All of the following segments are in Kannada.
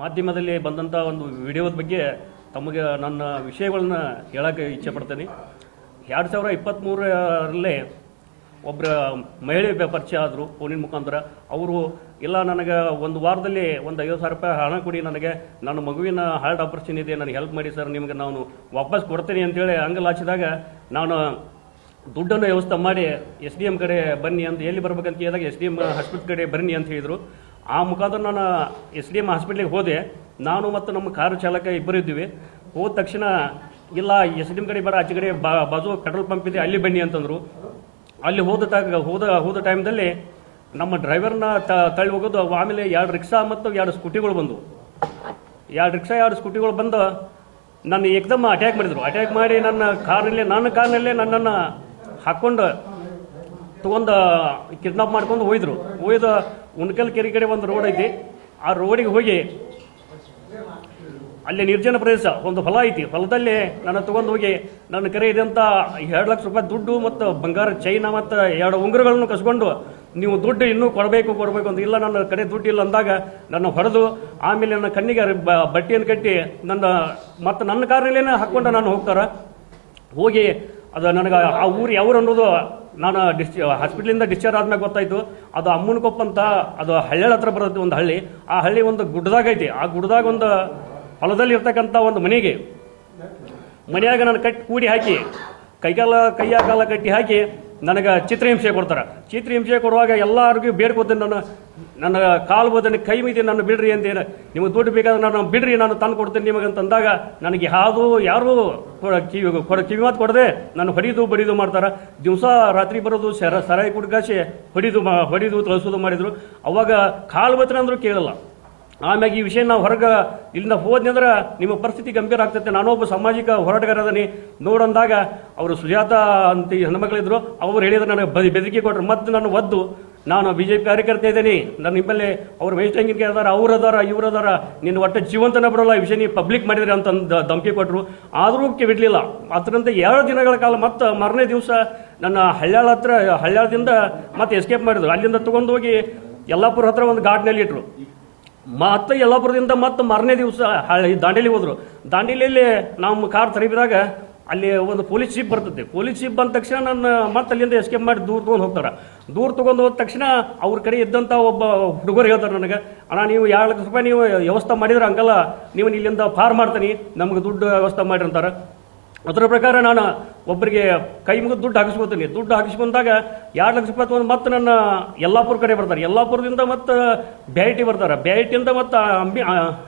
ಮಾಧ್ಯಮದಲ್ಲಿ ಬಂದಂಥ ಒಂದು ವಿಡಿಯೋದ ಬಗ್ಗೆ ತಮಗೆ ನನ್ನ ವಿಷಯಗಳನ್ನ ಹೇಳೋಕ್ಕೆ ಇಚ್ಛೆ ಪಡ್ತೀನಿ. 2023ರಲ್ಲಿ ಒಬ್ಬರ ಮಹಿಳೆ ಪರಿಚಯ ಆದರು ಫೋನಿನ ಮುಖಾಂತರ. ಅವರು ಇಲ್ಲ ನನಗೆ ಒಂದು ವಾರದಲ್ಲಿ ಒಂದು 50,000 ರೂಪಾಯಿ ಹಣ ಕೊಡಿ, ನನಗೆ ನನ್ನ ಮಗುವಿನ ಹಾರ್ಟ್ ಆಪರೇಷನ್ ಇದೆ, ನನಗೆ ಹೆಲ್ಪ್ ಮಾಡಿ ಸರ್, ನಿಮಗೆ ನಾನು ವಾಪಸ್ ಕೊಡ್ತೀನಿ ಅಂತೇಳಿ ಅಂಗಲ್ ಹಾಚಿದಾಗ ನಾನು ದುಡ್ಡನ್ನು ವ್ಯವಸ್ಥೆ ಮಾಡಿ SDM ಕಡೆ ಬನ್ನಿ ಅಂತ, ಎಲ್ಲಿ ಬರ್ಬೇಕಂತ ಕೇಳಿದಾಗ SDM ಹಾಸ್ಪಿಟ್ಲ್ ಕಡೆ ಬನ್ನಿ ಅಂತ ಹೇಳಿದರು. ಆ ಮುಖಾಂತರ ನಾನು SDM ಹಾಸ್ಪಿಟ್ಲಿಗೆ ಹೋದೆ. ನಾನು ಮತ್ತು ನಮ್ಮ ಕಾರು ಚಾಲಕ ಇಬ್ಬರು ಇದ್ದೀವಿ. ಹೋದ ತಕ್ಷಣ ಇಲ್ಲ SDM ಕಡೆ ಬೇಡ, ಆಚೆ ಕಡೆ ಬಾಜು ಪೆಟ್ರೋಲ್ ಪಂಪ್ ಇದೆ ಅಲ್ಲಿ ಬನ್ನಿ ಅಂತಂದರು. ಅಲ್ಲಿ ಹೋದ ಟೈಮ್ದಲ್ಲಿ ನಮ್ಮ ಡ್ರೈವರ್ನ ತಳ್ಳಿ ಹೋಗೋದು. ಆಮೇಲೆ 2 ರಿಕ್ಷಾ ಮತ್ತು 2 ಸ್ಕೂಟಿಗಳು ಬಂದವು. 2 ರಿಕ್ಷಾ 2 ಸ್ಕೂಟಿಗಳು ಬಂದು ನನ್ನ ಏಕದಮ್ ಅಟ್ಯಾಕ್ ಮಾಡಿದರು. ಅಟ್ಯಾಕ್ ಮಾಡಿ ನನ್ನ ಕಾರ್ನಲ್ಲೇ ನನ್ನನ್ನು ಹಾಕ್ಕೊಂಡು ತೊಗೊಂಡು ಕಿಡ್ನಾಪ್ ಮಾಡ್ಕೊಂಡು ಹೋಯ್ದರು. ಉಣಕಲ್ ಕೆರೆ ಕಡೆ ಒಂದು ರೋಡ್ ಐತಿ, ಆ ರೋಡಿಗೆ ಹೋಗಿ ಅಲ್ಲಿ ನಿರ್ಜನ ಪ್ರದೇಶ ಒಂದು ಹೊಲ ಐತಿ, ಹೊಲದಲ್ಲಿ ನನ್ನ ತೊಗೊಂಡು ಹೋಗಿ ನನ್ನ ಕರೆ ಇದೆ ಅಂತ 2 ಲಕ್ಷ ರೂಪಾಯಿ ದುಡ್ಡು ಮತ್ತು ಬಂಗಾರ ಚೈನ ಮತ್ತು 2 ಉಂಗುರಗಳನ್ನು ಕಸ್ಕೊಂಡು, ನೀವು ದುಡ್ಡು ಇನ್ನೂ ಕೊಡಬೇಕು ಅಂತ, ಇಲ್ಲ ನನ್ನ ಕಡೆ ದುಡ್ಡು ಇಲ್ಲ ಅಂದಾಗ ನನ್ನ ಹೊಡೆದು, ಆಮೇಲೆ ನನ್ನ ಕಣ್ಣಿಗೆ ಬಟ್ಟೆಯನ್ನು ಕಟ್ಟಿ ನನ್ನ ಕಾರಿನಲ್ಲೇ ಹಾಕ್ಕೊಂಡು ನಾನು ಹೋಗಿ ಅದು ನನಗೆ ಆ ಊರು ಯಾವ್ರು ಅನ್ನೋದು ನಾನು ಹಾಸ್ಪಿಟ್ಲಿಂದ ಡಿಸ್ಚಾರ್ಜ್ ಆದ್ಮೇಲೆ ಗೊತ್ತಾಯಿತು. ಅದು ಅಮ್ಮನಕೊಪ್ಪ ಅಂತ, ಅದು ಹಳ್ಳಿ ಹತ್ರ ಬರುತ್ತೆ ಒಂದು ಹಳ್ಳಿ. ಆ ಹಳ್ಳಿ ಒಂದು ಗುಡ್ಡದಾಗ ಐತಿ. ಆ ಗುಡ್ಡದಾಗ ಒಂದು ಹೊಲದಲ್ಲಿ ಇರ್ತಕ್ಕಂಥ ಒಂದು ಮನೆಯಾಗ ನಾನು ಕೂಡಿ ಹಾಕಿ ಕೈಯ ಕಾಲ ಕಟ್ಟಿ ಹಾಕಿ ನನಗೆ ಚಿತ್ರಹಿಂಸೆ ಕೊಡ್ತಾರೆ. ಚಿತ್ರಹಿಂಸೆ ಕೊಡುವಾಗ ಎಲ್ಲರಿಗೂ ಬೇಡ್ಕೋತೀನಿ, ನನ್ನ ಕಾಲು ಬೋದನೆ ಕೈ ಮೀದಿ ನನ್ನ ಬಿಡ್ರಿ ಅಂತೇನು, ನಿಮಗೆ ದುಡ್ಡು ಬೇಕಾದ್ರೆ ನಾನು ಬಿಡ್ರಿ, ನಾನು ತಂದು ಕೊಡ್ತೀನಿ ನಿಮಗೆ ಅಂತಂದಾಗ ನನಗೆ ಯಾರು ಕಿವಿ ಮಾತು ಕೊಡದೆ ನಾನು ಹೊಡಿದು ಮಾಡ್ತಾರೆ. ದಿವಸ ರಾತ್ರಿ ಬರೋದು, ಸರಾಯಿ ಕುಡ್ಕಾಸಿ ಹೊಡಿದು ತಳಿಸೋದು ಮಾಡಿದರು. ಅವಾಗ ಕಾಲು ಬತ್ತನ ಅಂದರೂ ಕೇಳಲ್ಲ. ಆಮ್ಯಾಗ ಈ ವಿಷಯ ನಾವು ಹೊರಗೆ ಇಲ್ಲಿಂದ ಹೋದ್ನಿ ಅಂದ್ರೆ ನಿಮ್ಮ ಪರಿಸ್ಥಿತಿ ಗಂಭೀರ ಆಗ್ತೈತೆ, ನಾನೊಬ್ಬ ಸಾಮಾಜಿಕ ಹೋರಾಟಗಾರ ಅದೀನಿ ನೋಡಂದಾಗ ಅವರು ಸುಜಾತ ಅಂತ ಹೆಣ್ಮಕ್ಳಿದ್ರು, ಅವ್ರು ಹೇಳಿದ್ರು, ನನಗೆ ಬೆದರಿಕೆ ಕೊಟ್ಟರು. ಮತ್ತು ನಾನು ಒದ್ದು ನಾನು BJP ಕಾರ್ಯಕರ್ತ ಇದ್ದೀನಿ, ನನ್ನ ನಿಮ್ಮಲ್ಲಿ ಅವ್ರು ವೇಸ್ಟಂಗಿನ ಅದಾರ, ಇವ್ರದಾರ, ನಿನ್ನ ಒಟ್ಟು ಜೀವಂತನ ಬಿಡೋಲ್ಲ, ಈ ವಿಷಯ ನೀವು ಪಬ್ಲಿಕ್ ಮಾಡಿದ್ರಿ ಅಂತ ಧಮಕಿ ಕೊಟ್ಟರು. ಆದರೂ ಬಿಡಲಿಲ್ಲ. ಅದರಂತೆ 2 ದಿನಗಳ ಕಾಲ ಮತ್ತು ಮಾರನೇ ದಿವಸ ನನ್ನ ಹಳ್ಯಾಳದಿಂದ ಮತ್ತೆ ಎಸ್ಕೇಪ್ ಮಾಡಿದ್ರು. ಅಲ್ಲಿಂದ ತೊಗೊಂಡು ಹೋಗಿ ಯಲ್ಲಾಪುರ ಹತ್ರ ಒಂದು ಘಾಟ್ನಲ್ಲಿ ಇಟ್ಟರು. ಮತ್ತೆ ಯಲ್ಲಾಪುರದಿಂದ ಮತ್ತೆ ಮಾರನೇ ದಿವಸ ದಾಂಡೇಲಿ ಹೋದರು. ದಾಂಡೇಲಿಯಲ್ಲಿ ನಮ್ಮ ಕಾರ್ ತರಬಿದಾಗ ಅಲ್ಲಿ ಒಂದು ಪೊಲೀಸ್ ಜೀಪ್ ಬರ್ತದೆ. ಪೊಲೀಸ್ ಜೀಪ್ ಬಂದ ತಕ್ಷಣ ನನ್ನ ಮತ್ತೆ ಅಲ್ಲಿಂದ ಎಸ್ಕೇಪ್ ಮಾಡಿ ದೂರ ತೊಗೊಂಡು ಹೋಗ್ತಾರೆ. ದೂರ ತೊಗೊಂಡು ಹೋದ ತಕ್ಷಣ ಅವ್ರ ಕಡೆ ಇದ್ದಂಥ ಒಬ್ಬ ಹುಡುಗರು ಹೇಳ್ತಾರೆ ನನಗೆ, ಅಣ್ಣ ನೀವು 2 ಲಕ್ಷ ರೂಪಾಯಿ ನೀವು ವ್ಯವಸ್ಥೆ ಮಾಡಿದ್ರೆ ಅಂಕಲ್ಲ, ನೀವು ಇಲ್ಲಿಂದ ಫಾರ್ ಮಾಡ್ತೀನಿ, ನಮಗೆ ದುಡ್ಡು ವ್ಯವಸ್ಥೆ ಮಾಡಿರ್ತಾರೆ. ಅದರ ಪ್ರಕಾರ ನಾನು ಒಬ್ಬರಿಗೆ ಕೈ ಮುಗಿದು ದುಡ್ಡು ಹಾಕಿಸ್ಕೊತೀನಿ. ದುಡ್ಡು ಹಾಕಿಸ್ಕೊಂಡಾಗ 2 ಲಕ್ಷ ರೂಪಾಯಿ ತೊಗೊಂಡು ಮತ್ತೆ ನನ್ನ ಯಲ್ಲಾಪುರ ಕಡೆ ಬರ್ತಾರೆ. ಯಲ್ಲಾಪುರದಿಂದ ಮತ್ತು ಬ್ಯಾಟಿ ಬರ್ತಾರೆ. ಬ್ಯಾಟಿಯಿಂದ ಮತ್ತು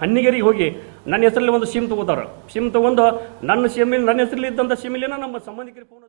ಹಣ್ಣಿಗೇರಿಗೆ ಹೋಗಿ ನನ್ನ ಹೆಸರಲ್ಲಿ ಒಂದು ಸಿಮ್ ತೊಗೋತಾರೆ. ಸಿಮ್ ತೊಗೊಂಡು ನನ್ನ ಹೆಸರಲ್ಲಿ ಇದ್ದಂಥ ಸಿಮ್ಮಿಲೇನ ನಮ್ಮ ಸಂಬಂಧಿಕರಿಗೆ ಫೋನ್